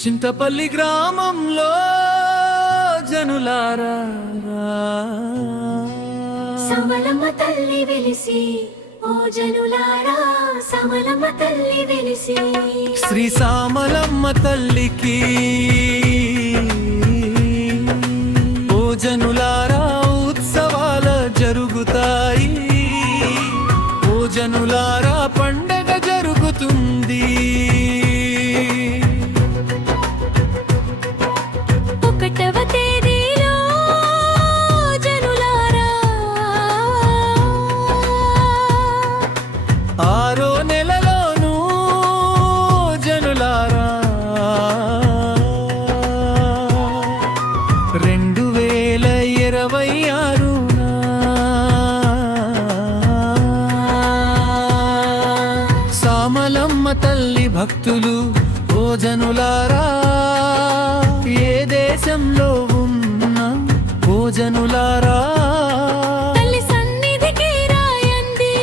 చింతపల్లి గ్రామంలో జనులారా సమలమ్మ తల్లి వెలిసి, ఓ జనులారా సమలమ్మ తల్లి వెలిసి, శ్రీ సామలమ్మ తల్లికి ఓ జనులారా ఉత్సవాల జరుగుతాయి. ఓ జనులారా పండగ జరుగుతుంది. ఒకటవ తేదీలో జనులారా, ఆరో నెలలోనూ జనులారా 2026 సామలమ్మ తల్లి భక్తులు ఓ జనులారా ఏ దేశంలో ఉన్నా ఓ జనులారా తల్లి సన్నిధికి రాయండి.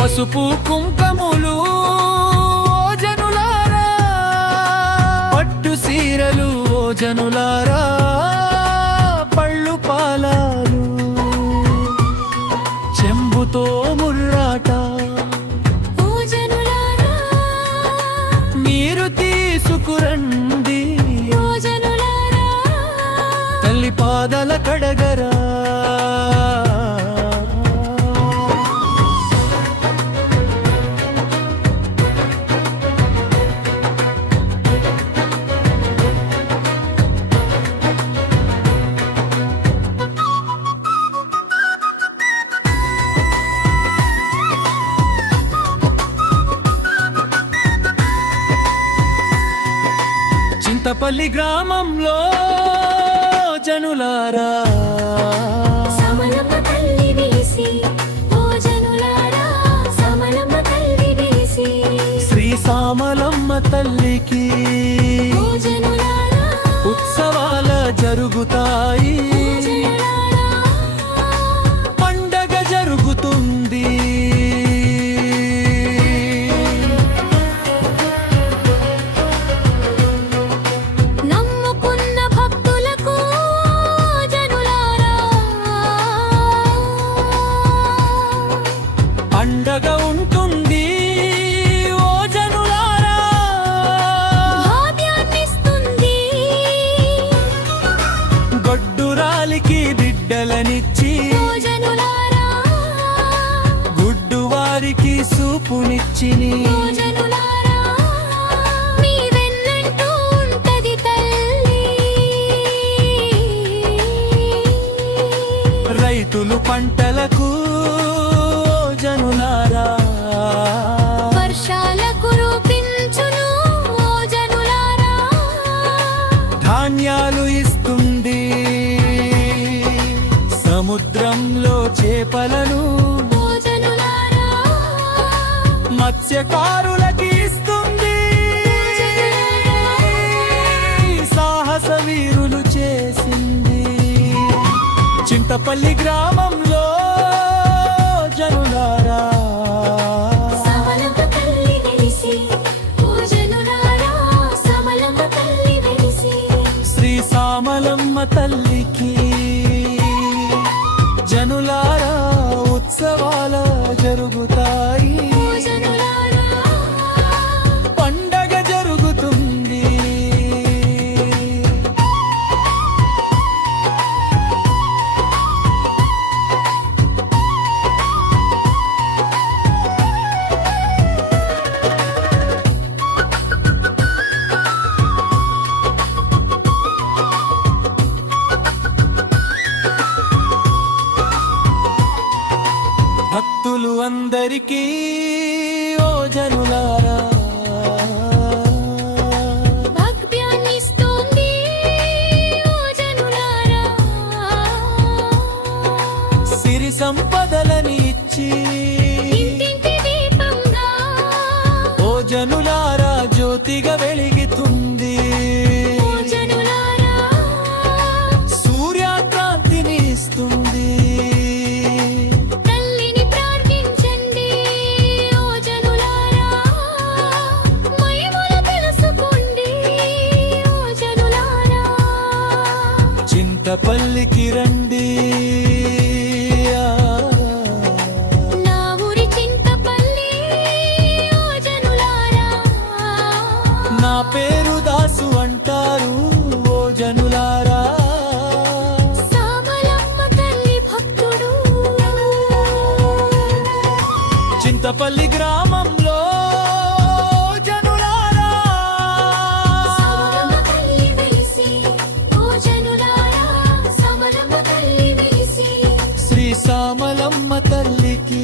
పసుపు కుంకుమలు ఓ జనులారా, పట్టు సీరలు ఓ జనులారా, పళ్ళు పాలాలు చెంబుతో ముర్రాట ఓ జనులారా, మీరు తీసుకురండి. ఓ జనులారా, తల్లి పాదల కడగరా. చింతపల్లి గ్రామంలో జనులారా సమలమ్మ తల్లి వెలిసి, ఓ జనులారా సమలమ్మ తల్లి వెలిసి, శ్రీ సామలమ్మ తల్లికి ఓ జనులారా, ఉత్సవాల జరుగుతాయి. ఓ జనులారా, పండగ జరుగుతుంది. నమ్ముకున్న భక్తులకు జనులారా, పండగ ఉంటుంది. ఓ జనులారా భాగ్యాన్నిస్తుంది. గొడ్డురాలికి బిడ్డలనిచ్చి, ఓ జనులారా, గుడ్డు వారికి సూపునిచ్చిని. ఓ జనులారా, మీ వెన్నంటూ ఉంటది తల్లి. రైతులు పంటలకు ఓ జనులారా వర్షాల కురిపించును, ఓ జనులారా, ధాన్యాలు ఇస్తుంది. సముద్రంలో చేపలను ఓ జనులారా, మత్స్యకారులకి ఇస్తుంది. సాహస వీరులు చేసింది. చింతపల్లి గ్రామంలో జనులారా సమలమ్మ తల్లి వెలిసి, ఓ జనులారా సమలమ్మ తల్లి వెలిసి, శ్రీ సామలమ్మ తల్లికి జనులారా ఉత్సవాల జరుగుతాయి. ఓ జనులారా, పండగ జరుగుతుంది. భక్తులు అందరికీ ఓ జనులారా భాగ్యాన్నిస్తుంది. ఓ జనులారా, సిరి సంపదలని ఇచ్చి, ఇంటింటి దీపంగా, ఓ జనులారా జ్యోతిగా వెలిగితుంది. ఓ జనులారా, సూర్యకాంతిని ఇస్తుంది. తల్లిని ప్రార్థించండి. ఓ జనులారా, చింతపల్లి గ్రామంలో జనులారా సమరమ్మ తల్లి వెలిసి ఓ జనులారా సమరమ్మ తల్లి వెలిసి శ్రీ సామలమ్మ తల్లికి